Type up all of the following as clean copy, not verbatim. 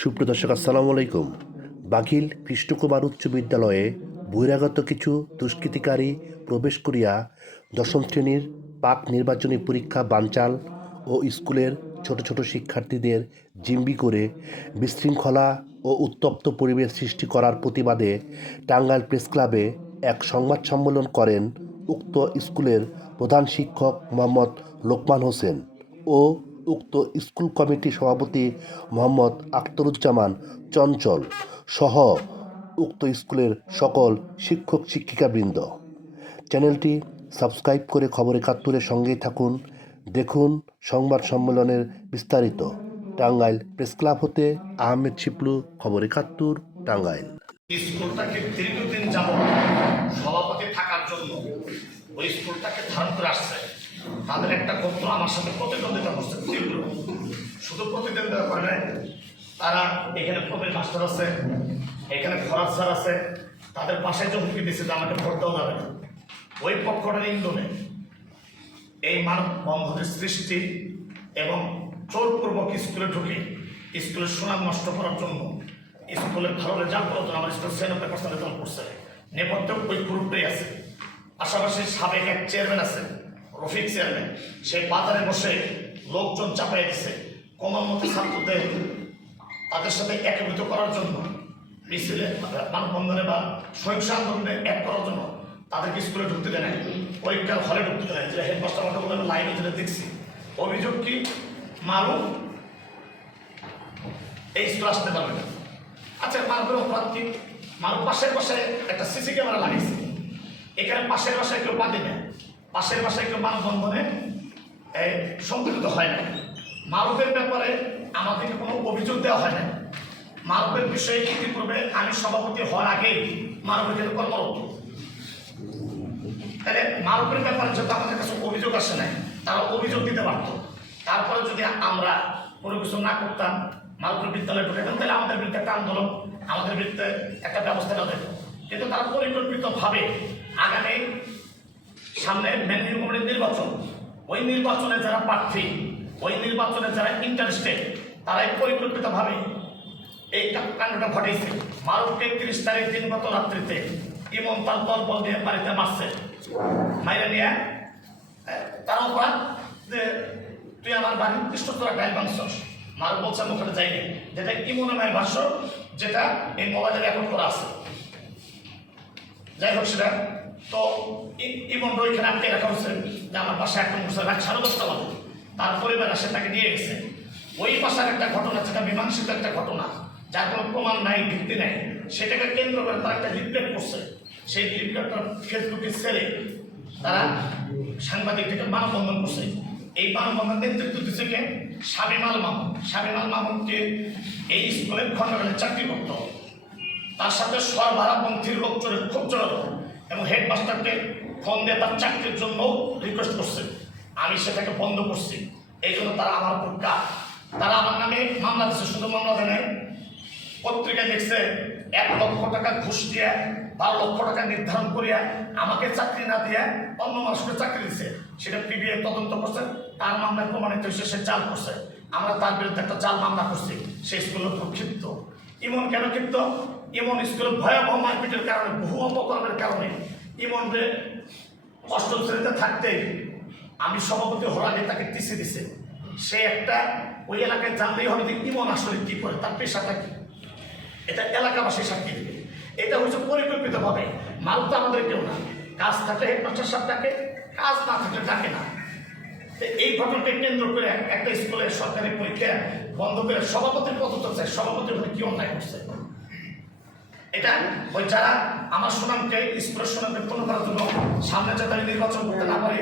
সুপ্রিয় দর্শক, আসসালামু আলাইকুম। বাঘিল কৃষ্ণকুমার উচ্চ বিদ্যালয়ে বহিরাগত কিছু দুষ্কৃতিকারী প্রবেশ করিয়া দশম শ্রেণীর পাক নির্বাচনী পরীক্ষা বানচাল ও স্কুলের ছোট ছোট শিক্ষার্থীদের জিম্মি করে বিশৃঙ্খলা ও উত্তপ্ত পরিবেশ সৃষ্টি করার প্রতিবাদে টাঙ্গাইল প্রেস ক্লাবে এক সংবাদ সম্মেলন করেন উক্ত স্কুলের প্রধান শিক্ষক মোহাম্মদ লোকমান হোসেন ও উক্ত স্কুল কমিটির সভাপতি মোহাম্মদ আখতারুজ্জামান চঞ্চল সহ উক্ত স্কুলের সকল শিক্ষক শিক্ষিকাবৃন্দ। চ্যানেলটি সাবস্ক্রাইব করে খবর ৭১-এর সঙ্গেই থাকুন। দেখুন সংবাদ সম্মেলনের বিস্তারিত। টাঙ্গাইল প্রেস ক্লাব হতে আহমেদ শিপলু, খবর ৭১, টাঙ্গাইল। স্কুলটাকে দীর্ঘদিন যাবত সভাপতি থাকার জন্য ওই স্কুলটাকে ধারণ করে আসছে। তাদের একটা গোত্র আমার সাথে প্রতিদ্বন্দ্বিতা করছে তীব্র। শুধু প্রতিদ্বন্দ্বিতা করে নাই, তারা এখানে প্রবীণ মাস্টার আছে, এখানে ফরাজ স্যার আছে, তাদের পাশে যে হুমকি দিচ্ছে যে আমাকে ভোট দেওয়া যাবে না। ওই পক্ষটার ইন্ধনে এই মানব বন্ধনের সৃষ্টি এবং জোরপূর্বক স্কুলে ঢুকে স্কুলের সুনাম নষ্ট করার জন্য, স্কুলের ভালো রেজাল্ট করার জন্য আমার স্কুল 96% রেজাল্ট করছে। নেপথ্যে ওই গ্রুপটাই আছে। পাশাপাশি সাবেক এক চেয়ারম্যান আছে, রফিক চেয়ারম্যান, সেই বাজারে বসে লোকজন চাপাই দিচ্ছে কমার মতো ছাত্রদের তাদের সাথে একীভূত করার জন্য, মিছিলে মানববন্ধনে বা সহিংস আন্দোলনে এক করার জন্য তাদেরকে স্কুলে ঢুকতে দেয় নাই, পরীক্ষার হলে ঢুকতে দেয় নাই। যে হেডমাস্টার আমাকে বলে লাইনে যেটা দেখছি, অভিযোগ কি মারু এই স্কুল আসতে পারবে না। আচ্ছা, মারুফের অপরাধ কি? মারুফ পাশের বাসায় একটা সিসি ক্যামেরা লাগিয়েছে, এখানে পাশের বাসায় কেউ বাদে না, পাশের বাসায় কেউ মানববন্ধনে সংগঠিত হয় না। মারুফের ব্যাপারে আমাদেরকে কোনো অভিযোগ দেওয়া হয় না। মারুফের বিষয়ে ইতিপূর্বে আমি সভাপতি হওয়ার আগেই মারুফের কিন্তু কর্মরত। তাহলে মারুফের ব্যাপারে যেহেতু আমাদের কাছে অভিযোগ আসে নাই, তারা অভিযোগ দিতে পারত। তারপরে যদি আমরা কোনো কিছু না করতাম, মারুফের বিদ্যালয়ে ঢুকেতাম, তাহলে আমাদের বিরুদ্ধে একটা আন্দোলন, আমাদের বিরুদ্ধে একটা ব্যবস্থা নেওয়া যেত। কিন্তু তারা পরিকল্পিতভাবে আগামী সামনে মেদিনীপুর কমিটির নির্বাচন, ওই নির্বাচনে যারা প্রার্থী, ওই নির্বাচনে যারা ইন্টারেস্টেড, তারাই পরিকল্পিতভাবে এই কাণ্ডটা ঘটেছে। মারুফকে ৩০ তারিখ দিনগত রাত্রিতে ইমন তার দলবল দিয়ে বাড়িতে মারছে, মাইরে নিয়ে তারা অপরাধ যে তুই আমার বাড়ির পৃষ্ঠতলা গাইল ভাঙছস। মারুফ বলছে আমি ওখানে যাইনি, যেটা ইমনের মায়ের ভাষ্য, যেটা এই মোবাইলে রেকর্ড করা আছে। যাই হোক, সেটা তো ইমন ওইখানে আটকে রাখা হচ্ছে যে আমার বাসায় একটা মুসা রাত 10:30 বাজে, তার পরিবার আসে তাকে নিয়ে গেছে। ওই বাসার একটা ঘটনা, যেটা মীমাংসিত একটা ঘটনা, যার কোনো প্রমাণ নাই, ভিত্তি নাই, সেটাকে কেন্দ্র করে তারা একটা লিফলেট করছে। সেই লিফলেটটা ফেসবুকে ছেড়ে তারা সাংবাদিক থেকে মানববন্ধন করছে। এই মানববন্ধন নেতৃত্ব দিচ্ছে কে? শামিমাল মামুন। শামিমাল মামুনকে এই স্কুলের খণ্ডকালীন চাকরি করত, তার সাথে সরবরাহপন্থীর লোকজনের খুব জড়ালো এবং হেডমাস্টারকে ফোন দিয়ে তার চাকরির জন্য রিকোয়েস্ট করছে। আমি সেটাকে বন্ধ করছি, এই জন্য তারা আমার উপর তারা আমার নামে মামলা দিচ্ছে। শুধু মামলা দেয় নাই, পত্রিকায় লিখছে ১ লক্ষ টাকা ঘুষ দিয়ে ১২ লক্ষ টাকা নির্ধারণ করিয়া আমাকে চাকরি না দিয়ে অন্য মানুষকে চাকরি দিচ্ছে। সেটা পিবিআই তদন্ত করছে, তার মামলায় প্রমাণিত হয়েছে সে জাল করছে। আমরা তার বিরুদ্ধে একটা জাল মামলা করছি। সেই স্কুলের উপর ক্ষিপ্ত। ইমন কেন ক্ষিপ্ত? ইমন স্কুলের ভয়াবহ মারপিটের কারণে, বহু অপকর্মের কারণে ইমনকে ৮ম শ্রেণীতে থাকতেই আমি সভাপতি হওয়ার আগে তাকে টিসি দিছে। সে একটা ওই এলাকায় জানলেই হবে যে ইমন আসলে কি করে, তার পেশাটা কি, এটা এলাকাবাসী সাক্ষী দেবে। এটা হচ্ছে পরিকল্পিতভাবে। মাল তো আমাদের কেউ না, কাজ থাকলে হেডমাস্টার সাহেব ডাকে, কাজ না থাকলে ডাকে না। এই ঘটনাকে কেন্দ্র করে একটা স্কুলের সরকারি পরীক্ষা বন্ধ করে সভাপতির পদত্ব চাই। সভাপতি ওখানে কি অন্যায় করছে? এটা ওই যারা আমার সুনামকে, স্কুলের সুনামকে পূর্ণ করার জন্য সামনে যাতে আমি নির্বাচন করতে না পারি,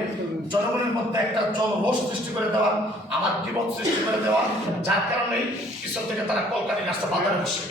জনগণের মধ্যে একটা জনরোষ সৃষ্টি করে দেওয়া, আমার বিপদ সৃষ্টি করে দেওয়া, যার কারণেই পিছন থেকে তারা কলকাতায় রাস্তা বাজারে বসে।